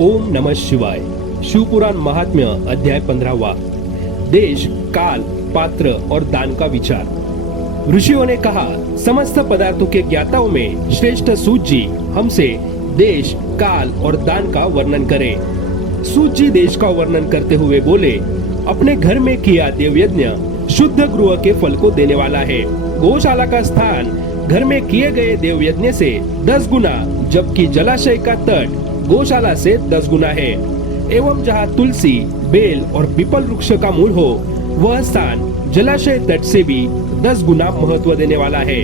ओम नमः शिवाय। शिवपुराण महात्म्य अध्याय 15वां। देश, काल, पात्र और दान का विचार। ऋषियों ने कहा, समस्त पदार्थों के ज्ञाताओं में श्रेष्ठ सूत जी हमसे देश, काल और दान का वर्णन करें। सूत जी देश का वर्णन करते हुए बोले, अपने घर में किया देव यज्ञ शुद्ध गृह के फल को देने वाला है। गौशाला का स्थान घर में किए गए देव यज्ञ से 10 गुना, जबकि जलाशय का तट गौशाला से 10 गुना है। एवं जहाँ तुलसी, बेल और पीपल वृक्ष का मूल हो, वह स्थान जलाशय तट से भी 10 गुना महत्व देने वाला है।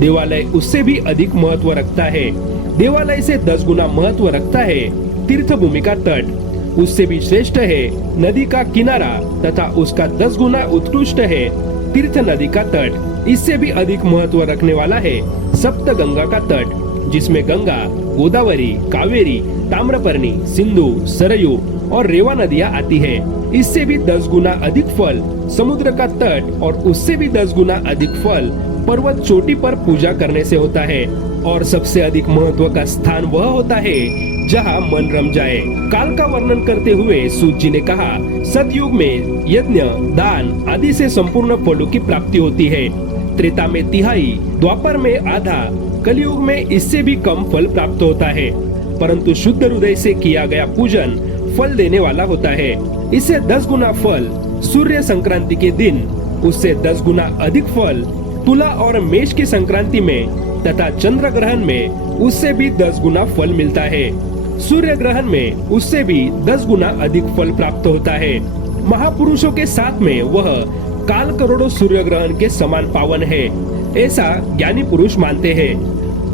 देवालय उससे भी अधिक महत्व रखता है। देवालय से 10 गुना महत्व रखता है तीर्थ भूमि का तट। उससे भी श्रेष्ठ है नदी का किनारा तथा उसका 10 गुना उत्कृष्ट है तीर्थ नदी का तट। इससे भी अधिक महत्व रखने वाला है सप्त गंगा का तट, जिसमें गंगा, गोदावरी, कावेरी, ताम्रपर्णी, सिंधु, सरयू और रेवा नदियां आती है। इससे भी 10 गुना अधिक फल समुद्र का तट और उससे भी 10 गुना अधिक फल पर्वत चोटी पर पूजा करने से होता है। और सबसे अधिक महत्व का स्थान वह होता है जहाँ मन रम जाए। काल का वर्णन करते हुए सूत जी ने कहा, सतयुग में यज्ञ, दान आदि से संपूर्ण फलों की प्राप्ति होती है। त्रेता में तिहाई, द्वापर में आधा, कलयुग में इससे भी कम फल प्राप्त होता है। परंतु शुद्ध हृदय से किया गया पूजन फल देने वाला होता है। इससे 10 गुना फल सूर्य संक्रांति के दिन, उससे 10 गुना अधिक फल तुला और मेष की संक्रांति में तथा चंद्र ग्रहण में उससे भी 10 गुना फल मिलता है। सूर्य ग्रहण में उससे भी 10 गुना अधिक फल प्राप्त होता है। महापुरुषों के साथ में वह काल करोड़ों सूर्य ग्रहण के समान पावन है, ऐसा ज्ञानी पुरुष मानते हैं।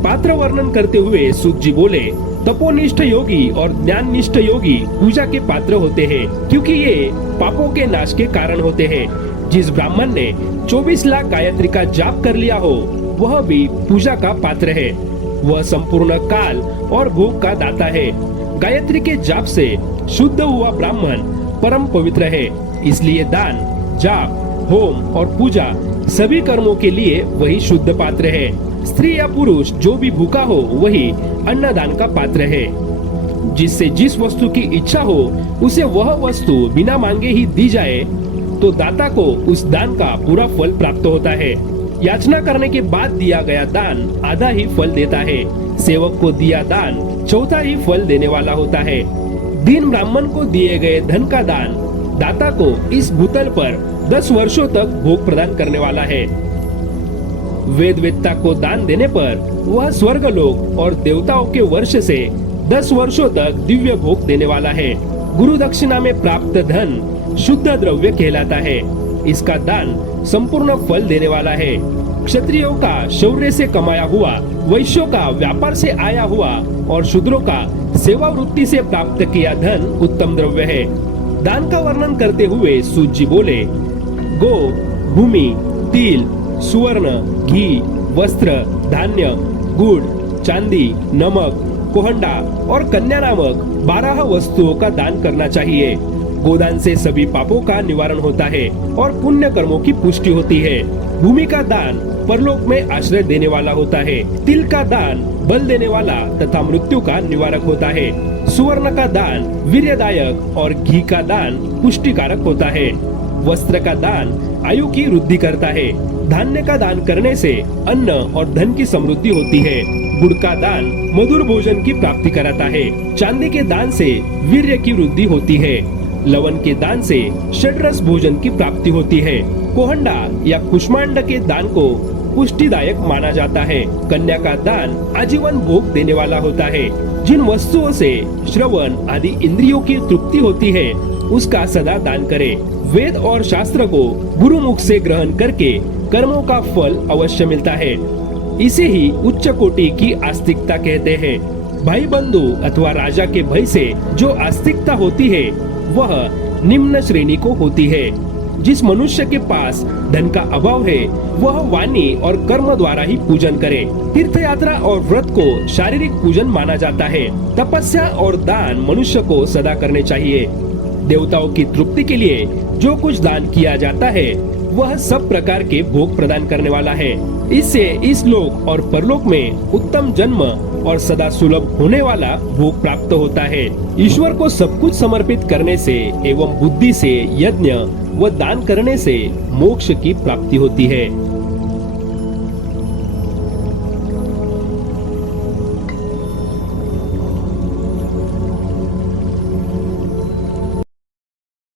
पात्र वर्णन करते हुए सूत जी बोले, तपोनिष्ठ योगी और ज्ञान निष्ठ योगी पूजा के पात्र होते हैं, क्योंकि ये पापों के नाश के कारण होते हैं। जिस ब्राह्मण ने 24 लाख गायत्री का जाप कर लिया हो, वह भी पूजा का पात्र है। वह संपूर्ण काल और भोग का दाता है। गायत्री के जाप से शुद्ध हुआ ब्राह्मण परम पवित्र है। इसलिए दान, जाप, होम और पूजा सभी कर्मों के लिए वही शुद्ध पात्र है। स्त्री या पुरुष जो भी भूखा हो, वही अन्नदान का पात्र है। जिससे जिस वस्तु की इच्छा हो, उसे वह वस्तु बिना मांगे ही दी जाए, तो दाता को उस दान का पूरा फल प्राप्त होता है। याचना करने के बाद दिया गया दान आधा ही फल देता है। सेवक को दिया दान चौथा ही फल देने वाला होता है। दीन ब्राह्मण को दिए गए धन का दान दाता को इस भूतल पर 10 वर्षों तक भोग प्रदान करने वाला है। वेद वेत्ता को दान देने पर वह स्वर्ग लोक और देवताओं के वर्ष से 10 वर्षों तक दिव्य भोग देने वाला है। गुरु दक्षिणा में प्राप्त धन शुद्ध द्रव्य कहलाता है। इसका दान संपूर्ण फल देने वाला है। क्षत्रियों का शौर्य से कमाया हुआ, वैश्यों का व्यापार से आया हुआ और शूद्रों का सेवा वृत्ति से प्राप्त किया धन उत्तम द्रव्य है। दान का वर्णन करते हुए सूत जी बोले, गो, भूमि, तिल, सुवर्ण, घी, वस्त्र, धान्य, गुड़, चांदी, नमक, कोहंडा और कन्या नामक 12 वस्तुओं का दान करना चाहिए। गोदान से सभी पापों का निवारण होता है और पुण्य कर्मों की पुष्टि होती है। भूमि का दान परलोक में आश्रय देने वाला होता है। तिल का दान बल देने वाला तथा मृत्यु का निवारक होता है। सुवर्ण का दान वीर्यदायक और घी का दान पुष्टिकारक होता है। वस्त्र का दान आयु की वृद्धि करता है। धान्य का दान करने से अन्न और धन की समृद्धि होती है। गुड़ का दान मधुर भोजन की प्राप्ति कराता है। चांदी के दान से वीर्य की वृद्धि होती है। लवण के दान से षड्रस भोजन की प्राप्ति होती है। कोहंडा या कुष्मांड के दान को पुष्टिदायक माना जाता है। कन्या का दान आजीवन भोग देने वाला होता है। जिन वस्तुओं से श्रवण आदि इंद्रियों की तृप्ति होती है, उसका सदा दान करे। वेद और शास्त्र को गुरु मुख से ग्रहण करके कर्मों का फल अवश्य मिलता है। इसे ही उच्च कोटि की आस्तिकता कहते हैं। भाई बंधु अथवा राजा के भय से जो आस्तिकता होती है, वह निम्न श्रेणी को होती है। जिस मनुष्य के पास धन का अभाव है, वह वाणी और कर्म द्वारा ही पूजन करे। तीर्थ यात्रा और व्रत को शारीरिक पूजन माना जाता है। तपस्या और दान मनुष्य को सदा करने चाहिए। देवताओं की तृप्ति के लिए जो कुछ दान किया जाता है, वह सब प्रकार के भोग प्रदान करने वाला है। इससे इस लोक और परलोक में उत्तम जन्म और सदा सुलभ होने वाला भोग प्राप्त होता है। ईश्वर को सब कुछ समर्पित करने से एवं बुद्धि से यज्ञ व दान करने से मोक्ष की प्राप्ति होती है।